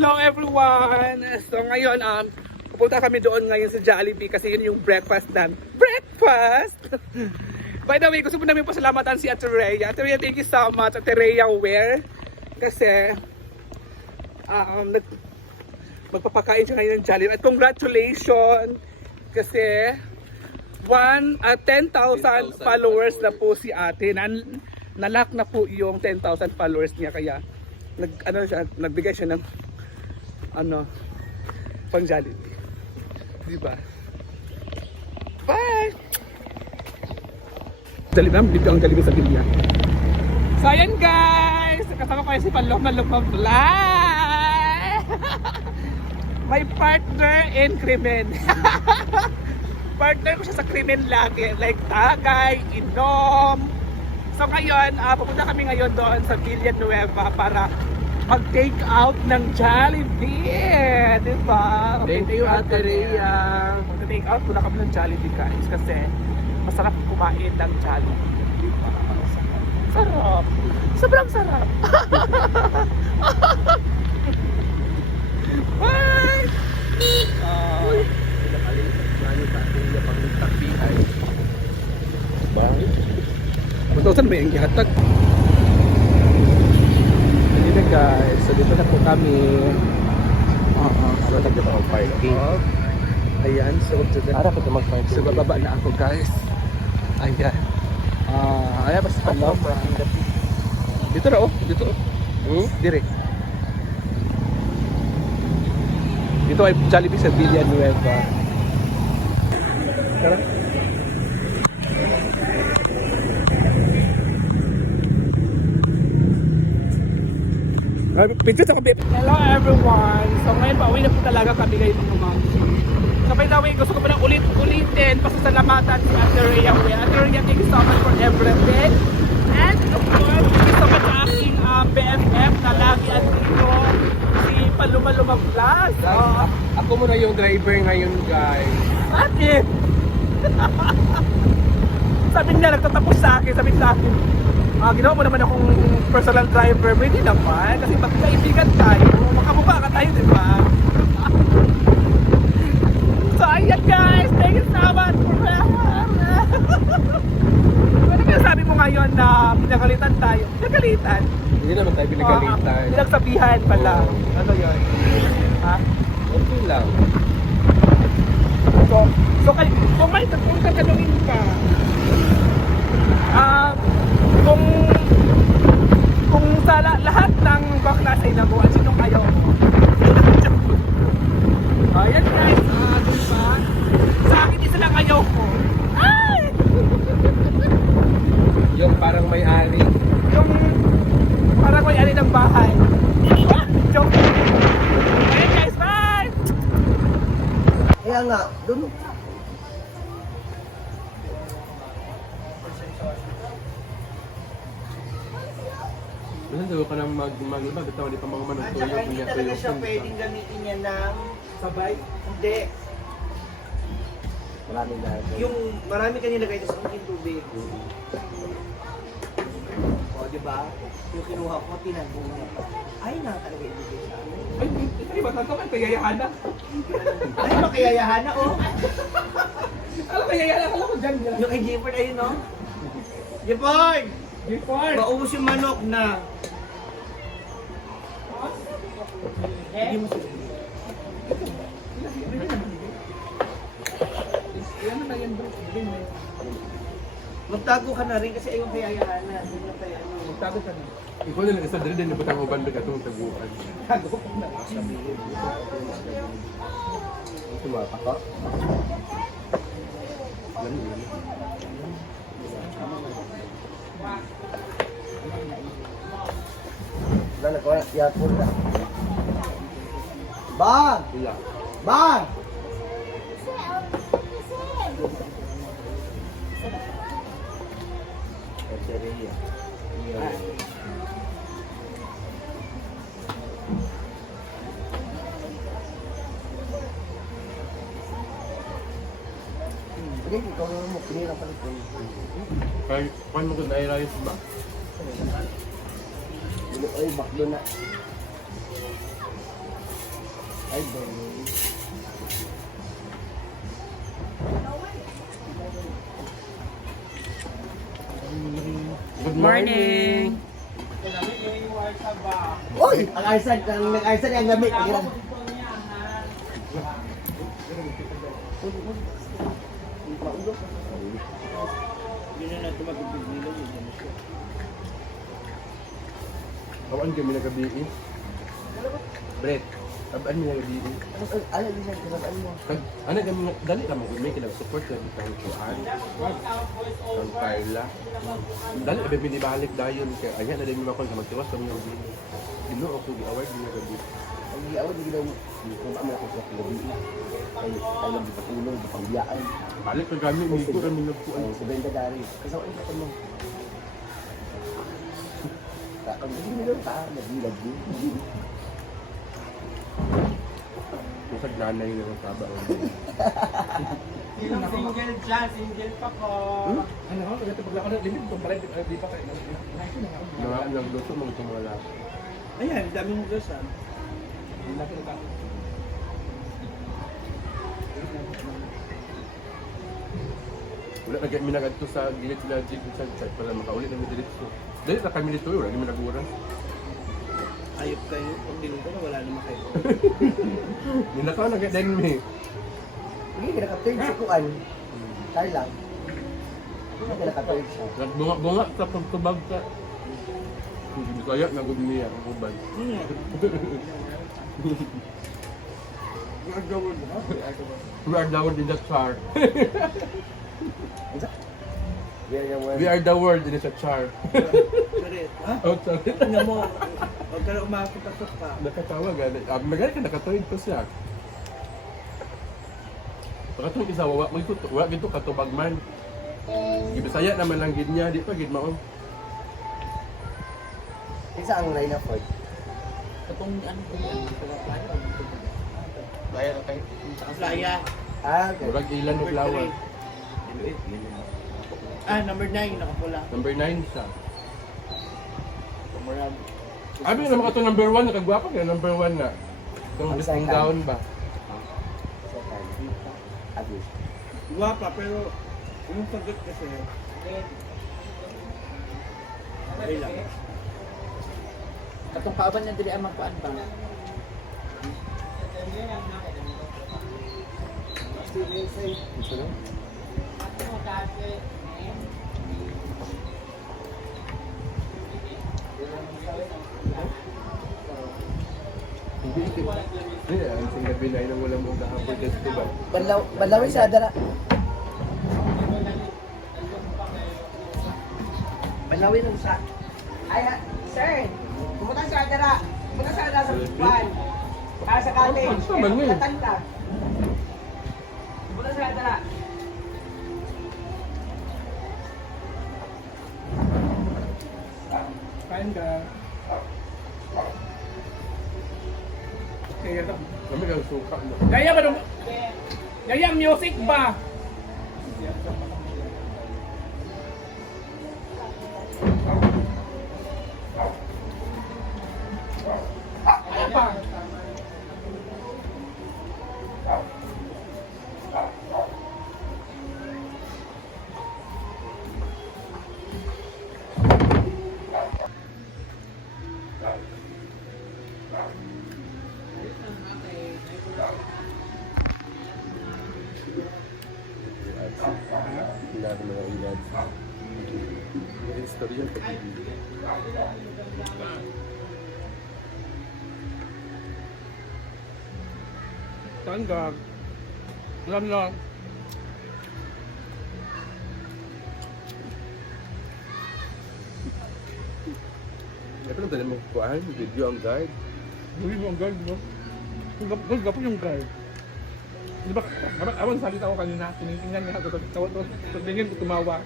Hello everyone! So ngayon, pupunta kami doon ngayon sa Jollibee kasi yun yung breakfast namin. Breakfast! By the way, gusto mo namin pasalamatan si Ate Rhea. Ate Rhea, thank you so much. Ate Rhea Ware. Kasi, magpapakain siya ngayon ng Jollibee. At congratulations! Kasi, 10,000 followers na po si ate. Nalock na po yung 10,000 followers niya. Kaya, nagbigay siya ng pang Jollibee. Diba? Bye! Jollibee, dito ang Jollibee sa Bilya. So ayan guys! Kasama ko si Paloma Vlog! My partner in krimen. Partner ko siya sa krimen lagi. Like tagay, inom. So ngayon, pupunta kami ngayon doon sa Villanueva para mag-take out ng Jollibee, di ba? Thank you, Ate Rhea. Mag-take out muna kami ng Jollibee guys kasi masarap kumain ng Jollibee. Di ba? Sarap. Sobrang sarap. Bye! Saan ba yung gihatag? Dito guys, so dito na po kami. Ano na ang parking? Ayan, so Harap ito mag-parking. so bababa na ako guys. Ayan. Ayan, basta pala. Dito na oh, dito. Dire. Dito ay Jollibee sa Villanueva. Tara. Hello everyone! So ngayon pauwi na po talaga kami ngayon mga mamsi. So by the way, gusto ko pa lang ulitin pasasalamatan si Ate Rhea. Ate Rhea, thank you so much for everything. And of course, thank you so much sa aking BFF na lagi at dito, si Paloma Vlog. Ako muna yung driver ngayon, guys. Bakit? Sabi niya, nagtatapos sa akin, ginawa mo naman akong personal driver, pwede naman, kasi magkaibigan tayo, makamukha ka tayo, di ba? So ayan guys, thank you so much for that. Ano kaya sabi mo ngayon na pinagalitan tayo? Pinagalitan? Hindi naman tayo pinagalitan. Pinagsabihan pala. Ano yun? Ha? Okay lang. Kung tatanungin ka, kung sa lahat ng bakla sa inabuan, sinong ayaw mo? Ayan guys, diba? Sa akin isa lang ayaw ko. Ay! Yung parang may-ari. Yung parang may-ari ng bahay. Joke. Ayan guys, bye! Kaya nga, doon. Ano ka nang mag-iba? Bitaw, di pa mga manong At tuyo. saka hindi talaga siya pwedeng gamitin niya ng Sabay? hindi. Maraming dahil. Yung marami ka nilagay sa aking tubig. O, di ba? Yung kinuha ko, tinagbo niya. Ay, na talaga ibigay sa akin. Ay, hindi ba tanto kay Yayahana? Ay, makayayahan na, oh. Alam ko Yayahana, alam ko dyan. Yung kay Jefford, ayun, no? Jefford! Before. Maubos yung manok na. Hindi mo sabihin. Magtago ka na rin kasi ayaw kayayahan na. Hindi na kaya ano. Magtago ka na. Ikaw na lang isa dali din nabutang uban na katong taguan. Tago ka na. Tumapa ka? Alam mo yun. Wala na ko na. Yakul na. Bang! Iya. Bang! Pizzeria. Sige, ikaw naman mo. Pinira pa rin. Kaya, paano mo kung nai-rice ba? Ay, baklo na. Ay, bro. Good Morning! Uy! Ang arsan, ang lamig. Hindi na natin magpipigilin yun. Awan kami nagabi. Brett, abaan mo nagabi. Ano din siya, kasabaan mo? Ano kami dali lang mag may kinang support na bitang kuan. Ang Carla. Dali abe binibalik dayon kay anya na din mo kon magtiwas kami yung din. Ginoo ko gi award ni nagabi. Ang giawad, hindi daw, kung ba mo ako sa gabi. Ay lang patulong, pangbiyaan. Balik ka kami migo kami nagkuan. Sa Brenda Dari. Kasawin ka mo. Kung hindi mo daw ta, nagbilag din. Kusag nanay na ng saba. Sinong single dyan? Single pa ko. Ano ko? Ito pagla ko na limit kung pala di pa kayo. Mga nagluto mga tumala. Ayan, dami mo gasan. Wala na kami nagadto sa gilid sila jig sa chat para makaulit na diretso. Dali na kami dito, wala kami naguras. Ayop kayo, pag dinuto na wala naman kayo. Ninakaw na din mi. Hindi, kinakaptay sa kuan. Tayo lang. Hindi, kinakaptay siya. Nagbunga sa pagtubag ka. Hindi kaya na gud niya ang uban. We are the world in the char. We are the world in the char. Ha? Oh, sorry. Tingnan mo, huwag ka na umakapasok pa. Nakatawa galit. Magalit ka nakatuwid ko siya. Pakatong isa, wala gito katubag man. Gibisaya naman lang gid niya, di pa gid mao. Isa ang line of work. Itong ano ko yan, Bayar na kayo? Playa. Ah, okay. Murag ilan ng flower. Ah, number 9, nakapula. Number 9 siya. Murag. Abi naman ka to number 1, nakagwapa ka number 1 na. Itong Ang listing second. down ba? Abis. Guwapa, pero yung sagot kasi, Okay lang. Katong kauban niya dili ang magkuan ba? Ito na. Hindi, hindi. Ang sinabi na yun ang walang mong kahapon dito ba? Banlawi sa Adara. Banlawi nung sa... Ay, sir! Pumunta sa Adara. Pumunta sa Adara sa Buwan. Para sa college. Oh, saan man yun? Natanda. Pumunta sa Adara. Kain ka. Kaya lang. Kami lang suka na. Gaya ba nung... Gaya ang music ba? Ano pa? Wala naman ang ilad. Yung istorya pag Saan ka? Alam na. Pero dali mo kuhaan, video ang guide. Gawin mo ang guard, no? Ang gapo yung guard. Di ba, awan salita ko kanina, tinitingnan niya ako, tingin ko tumawa.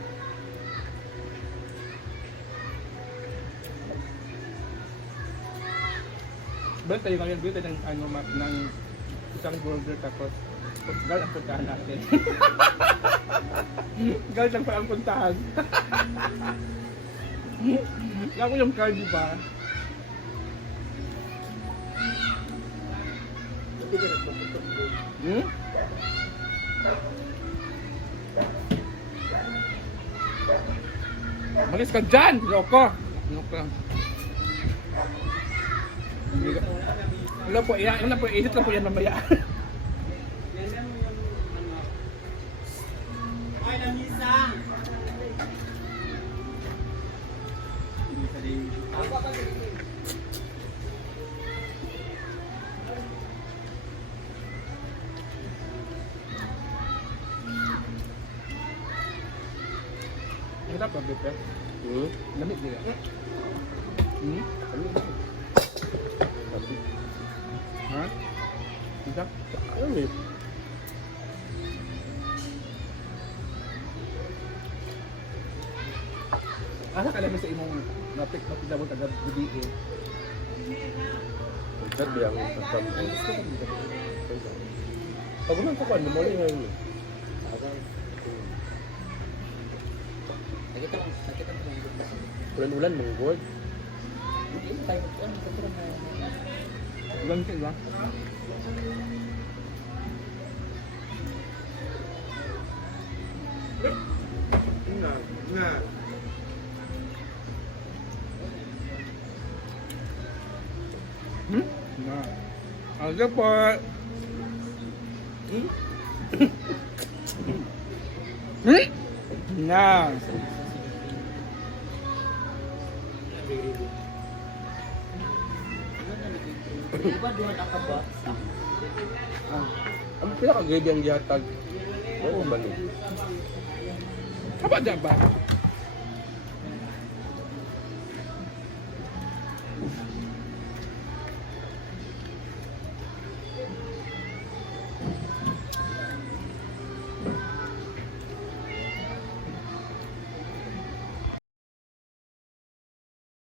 Balik tayo ngayon, balik tayo ng ano, map ng isang burger tapos guard ang puntahan natin. Guard lang pa ang puntahan. Ako yung card, di ba? Hmm? Malis ka dyan! Loko! Loko. Wala po, wala po, edit lang po yan mamaya. Ay, namisang! Hirap ba, Bebe? Hmm? Lamig nila. Hmm? Ano ba? Sabi. Ha? Hirap? Ano eh? Asa ka lang sa imong napik na mo taga budiin. Pagkat biyang kasam ko. Pag naman ko ano mo rin ngayon eh. Nakita mo lang. Ulan-ulan, manggod. Hindi tayo magkuhan. Kapag na... Ganti ba? Nga. Hmm? Na. Aga po. Hmm? Hmm? Na. Diba doon ako ba? Ang pinaka-gabi ang gihatag. Oo, balik. Apa dyan ba?